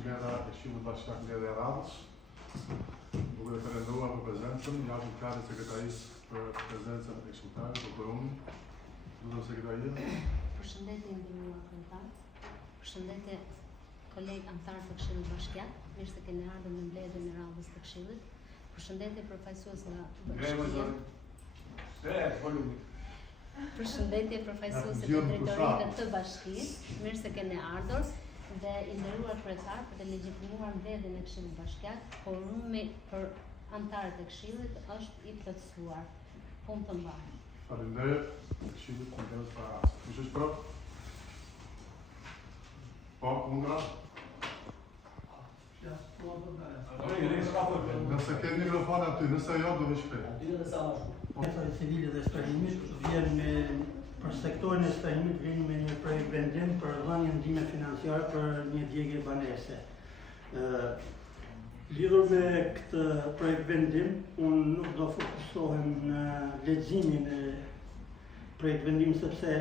mbledhja e Këshillit Bashkiak mbledhja e radhës. Duke referenduar për prezencën, japim fjalën sekretarisë për prezencën e këshilltarit, prokurorin. Lutem sekretaria. Përshëndetje nderuar kryetar. Përshëndetje kolegë anëtar të Këshillit Bashkiak. Mirë se keni ardhur në mbledhjen e radhës të Këshillit. Përshëndetje përfaqësues nga Bashkia. Përshëndetje përfaqësuesit e drejtorive të bashkisë. Mirë se keni ardhur dhe i nderuar kryetar për të legjitimuar mbledhjen e Këshillit Bashkiak. Forumi për anëtarët e Këshillit është i plotësuar. Punë të mbarë. Faleminderit. Këshillit Kombëtar para. Kush është pro? Po, kundra? Nëse ke mikrofon aty, nëse jo, do të shpejt. Qendra e Civilit dhe Strehimit vjen për sektorin e strehimit vjen me një projekt vendim për dhënien ndihme financiare për një djegje banese. Lidhur me këtë projekt vendim, unë nuk do fokusohem në leximin e projekt vendim sepse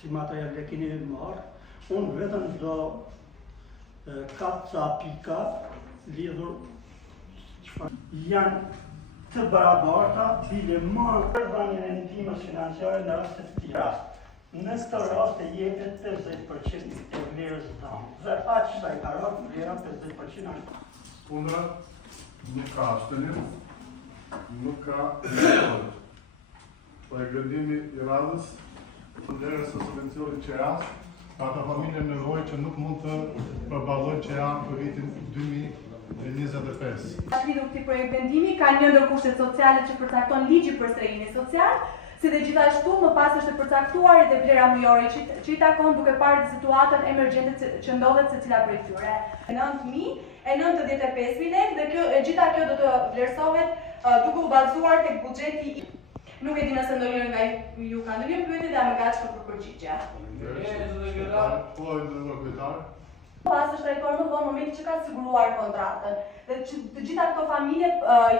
si material e keni marrë, unë vetëm do kap ca pika lidhur janë të barabarta, cili marrë për dhënien e ndihmës financiare në raste të tjera. Në këtë rast e jepet 50% e vlerës dhënë. Dhe aq sa i ka rënë vlera 50% është. Kundra? Nuk ka abstenim, nuk ka ndërtuar. Projekt vendimi i radhës, vlerës së subvencionit që rast, ka ata familje në nevojë që nuk mund të përballojnë që janë për vitin 2025. Lidhur këtij projekt vendimi ka një ndër kushtet sociale që përcakton ligji për strehimin social, si dhe gjithashtu më pas është e përcaktuar edhe vlera mujore që i takon duke parë situatën emergjente që ndodhet secila prej tyre. 9.095 lekë dhe gjitha kjo do të vlerësohet duke u bazuar tek buxheti. Nuk e di nëse ndonjëri nga ju ka ndonjë pyetje dhe jam e gatshme për përgjigje. Pas është trajtuar më vonë momenti që ka siguruar kontratën. Dhe të gjitha këto familje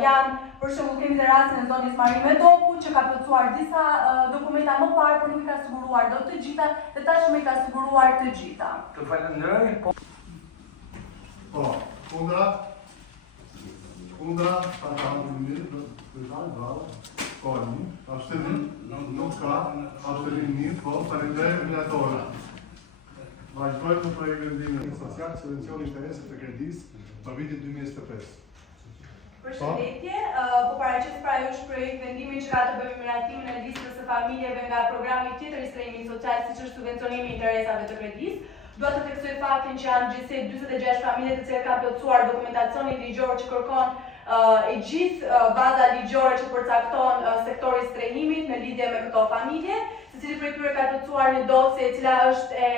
janë, për shembull kemi dhe rastin e zonjës Mari Medoku që ka plotësuar disa dokumenta më parë, por nuk i ka siguruar dot të gjitha, dhe tashmë i ka siguruar të gjitha. Të falenderoj. Po, kundra? Kundra, pa kanë mirë, bravo. Po, abstenim, nuk ka, abstenim mirë, po, falenderoj vlerëtorë. Vazhdojmë në projekt vendimin social, subvencioni interesit të kredisë për vitin 2025. Përshëndetje, po paraqes para jush projekt vendimin që ka të bëjë me miratimin e listës së familjeve nga programi tjetër i strehimit social, siç është subvencionimi i interesave të kredisë. Dua të theksoj faktin që janë gjithsej 46 familje të cilat kanë plotësuar dokumentacionin ligjor që kërkon e gjithë baza ligjore që përcakton sektori i strehimit në lidhje me këto familje. Secili prej tyre ka plotësuar një dosje e cila është e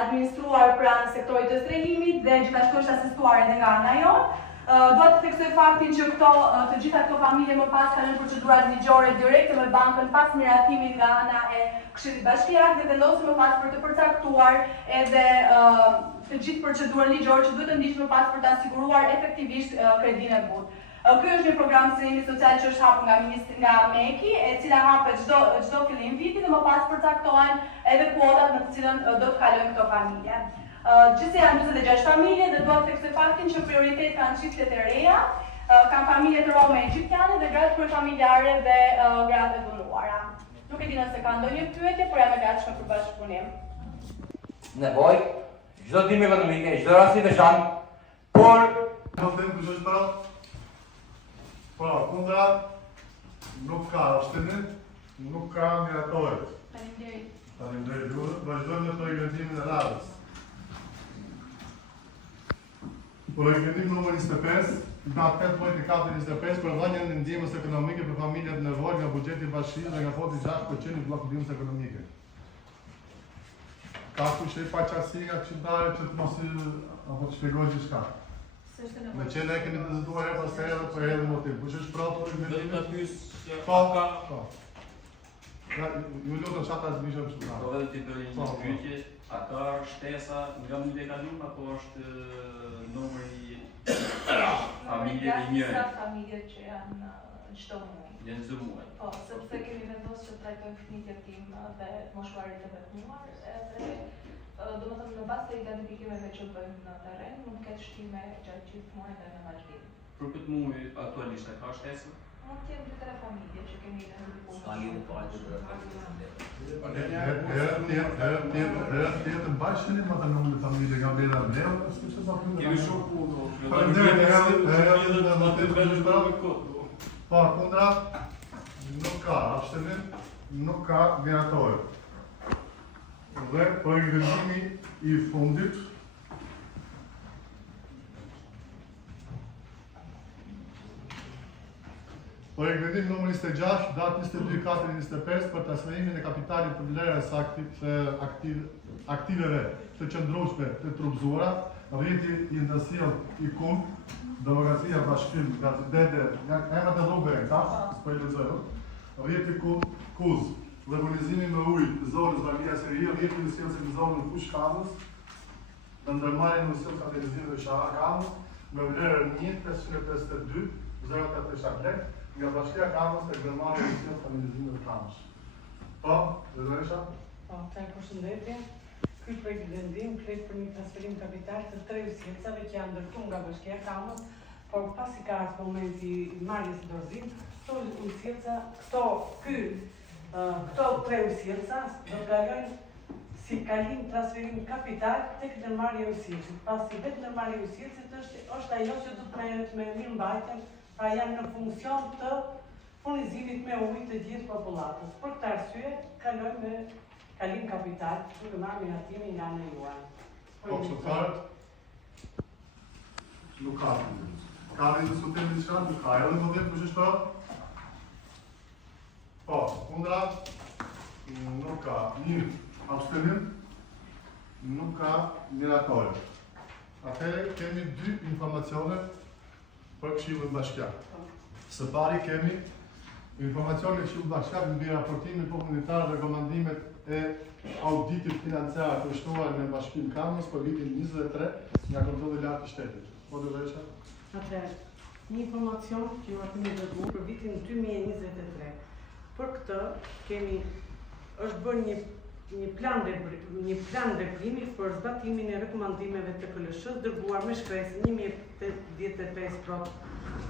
administruar pranë sektorit të strehimit dhe gjithashtu është asistuar edhe nga ana jonë. Dua të theksoj faktin që të gjitha këto familje më pas kanë në procedurat ligjore direkte me bankën pas miratimit nga ana e Këshillit Bashkiak dhe vendosen më pas për të përcaktuar edhe të gjithë procedurën ligjore që duhet të ndiqet më pas për ta siguruar efektivisht kredinë e butë. Ky është një program strehimi social që është hapur nga Meki, e cila hapet çdo fillim viti dhe më pas përcaktohen edhe kuotat në të cilën do të kalojnë këto familje. Gjithsej janë 46 familje dhe dua të theksoj faktin që prioritet kanë çiftet e reja, kanë familjet rome egjiptiane dhe gratë përfamiljare dhe gratë e dhunuara. Nuk e di nëse ka ndonjë pyetje, por jam e gatshme për bashkëpunim. Nevojë, çdo ndihmë ekonomike, çdo rast i veçantë, por Do të them kush është pro? Po, kundra? Nuk ka abstenim, nuk ka miratorë. Faleminderit. Faleminderit ju. Vazhdojmë në projekt vendimin e radhës. Projekt vendim numër 25, nga 18.4.25 për dhënien e ndihmës ekonomike për familjet në nevojë nga buxheti i bashkisë dhe nga foti 6% i bllokut ndihmës ekonomike. Ka kush e paqasi nga qytetarët që të mos apo të shpjegojë gjithçka. Me që ne kemi të zëtuar e pas herë për edhe motiv. Kush është prapë për vendimin? Do të pyes Po. Ju lutem çfarë të bëjmë kështu. do vetë të bëj një pyetje, a ka shtesa nga mundi e kalum apo është numri familje i mirë? Sa familje që janë çdo muaj. Janë çdo muaj. Po, sepse kemi vendosur që trajtojmë fëmijët jetim dhe moshuarit e vetmuar, edhe Do më thëmë në bazë të identifikimeve që bëjmë në terren, mund të ketë shtime gjatë gjithmonë edhe në vazhdim. Për këtë muaj aktualisht ka shtesë? Mund të jenë 2-3 familje që kemi identifikuar. Ska lidhje fare të Herët tjetër bashkëni më të numër të familje nga beda neo, s'kishte sa punë. Kemi shumë punë. Po, kundra, nuk ka abstenim, nuk ka virator. Dhe projektimi I fundit Projektim numër 26, datë 22/4/25 për transferimin e kapitalit për vlerës aktiveve të qëndrueshme të trupzuara, rrjeti I ndësjell I kum, Demokracia Bashkim, Gatidete, emrat e rrugëve këta, s'po I lexoj. Rrjeti Kuz, Legalizimi me ujë të zonës Balia Seria, rrjeti I sjelljes në zonën Fush Kamës, në ndërmarrjen e sjelljes kanalizimit të Shara Kamës, me vlerë 1.552 0.87 lekë. Nga Bashkia Kamës e ndërmarrja e sjelljes kanalizimit të Kamës. Po, Zëresha? Po, përshëndetje. Ky projekt vendim flet për një transferim kapital të 3 usjellcave që janë ndërtuar nga Bashkia Kamës, por pasi ka ardhur momenti I marrjes së dorëzimit, këto 3 usjellca do të kalojnë si kalim transferim kapital tek ndërmarrja e usjellsit. Pasi vetë ndërmarrja e usjellsit është ajo që do të merret me mirëmbajtjen, pra janë në funksion të furnizimit me ujë të gjithë popullatës. Për këtë arsye, kalojmë me kalim kapital, duke marrë miratimin nga ana juaj. Po, kështu nuk ka. Ka dhe diskutim diçka, nuk ka. Edhe do vetë për çfarë? Po, kundra nuk ka. Një abstenim, nuk ka mirator. Atëherë kemi 2 informacione për Këshillin Bashkiak. Së pari kemi informacione Këshillit Bashkiak mbi raportimin komunitar dhe rekomandimet e auditit financiar të shtuar në Bashkinë Kamës për vitin 23 nga kontrolli I lartë I shtetit. Po do vëshë? Atëherë, një informacion që ju kemi dërguar për vitin 2023. Për këtë është bërë një plan veprimi për zbatimin e rekomandimeve të KLSH-s dërguar me shkresë 1085 prot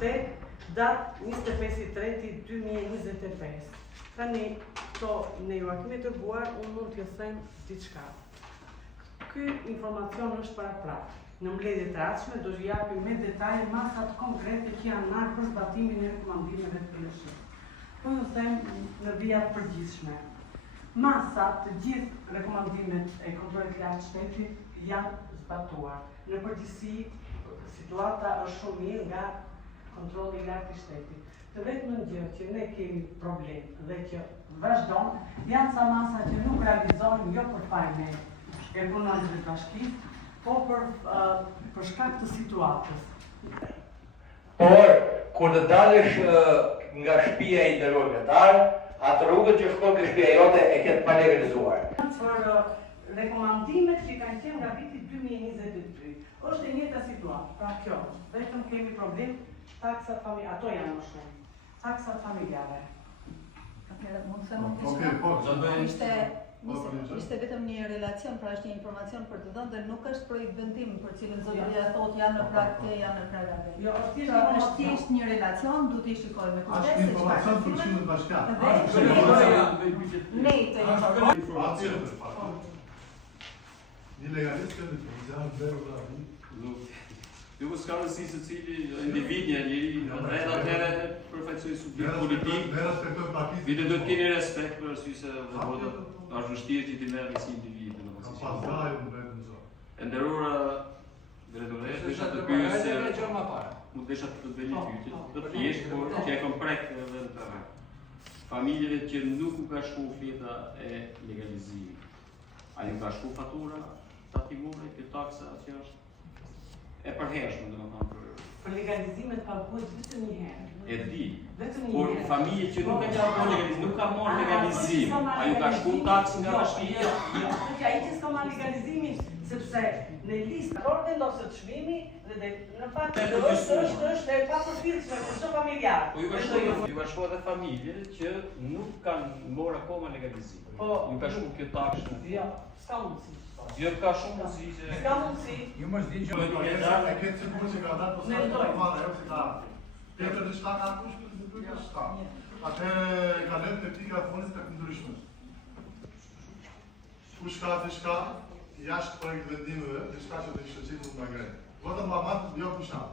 8 datë 25/3/2025. Tani këto ne ju kemi dërguar, unë mund t'ju them diçka. Ky informacion është paraprak. Në mbledhjet e ardhshme do t'ju japim me detaje masat konkrete që janë marrë për zbatimin e rekomandimeve të KLSH-s. Po ju them në vija të përgjithshme. Masat të gjithë rekomandimet e kontrollit të lartë shtetit janë zbatuar. Në përgjithësi, situata është shumë mirë nga kontrolli I lartë I shtetit. Të vetëm gjë që ne kemi problem dhe që vazhdon, janë ca masa që nuk realizohen jo për fajin e punonjësve të bashkisë, po për shkak të situatës. Por, kur të dalësh nga shtëpia I nderuar kryetar, atë rrugët që shkon ke shtëpia jote e ke pa legalizuar. Për rekomandimet që kanë qenë nga viti 2022, është e njëjta situatë. Pra kjo, vetëm kemi problem taksat familjare, ato janë më shumë. Taksat familjare. Atëherë mund të them diçka. Ishte vetëm një relacion, pra është një informacion për të dhënë dhe nuk është projekt vendim për cilën zotëria thotë janë në praktikë, janë në praktike. Jo, është thjesht një relacion, duhet t'i shikojmë me kujdes. Është informacion për Këshillin Bashkiak. Ne të Informacion. Një legalist që të zjarë zero gravi. Jo, s'ka rësi se cili individ një njëri, dhe atëherë përfaqësoj subjekt politik, vite do të keni respekt për arsye se është vështirë që ti merrni si individ në pozicion. E nderuara drejtore, desha të pyes mund desha të bëj një pyetje, të thjeshtë, por që e kam prek edhe në terren. Familjeve që nuk u ka shku fleta e legalizimit, a ju ka shku fatura tatimore, kjo taksa që është e përhershme, domethënë për legalizimet paguhet vetëm një herë. E di. Vetëm një Por herë. familje që nuk ka marrë legalizim, nuk ka marrë legalizim, a ju ka shku taksë nga bashkia? Jo, ai që s'ka marrë legalizimin, sepse në listë por vendoset çmimi dhe në fakt është e papërfillshme për çdo familjar. Po ju ka shku edhe familje që nuk kanë marrë akoma legalizim. Po ju ka shku kjo taksë. Jo, s'ka mundësi. Jo ka shumë mundësi që... Ska mundësi. Ju më zdi që... E këtë sigur që ka datë për sa të marrë, jo si ka... Tjetër dhe shta ka kush për të të shta. Atë ka lënë teknika të fundit të ndryshme. Kush ka të shka, jashtë projekt vendimeve, të shka që të shqecitur nga grejnë. Votën ma matë, jo kusha.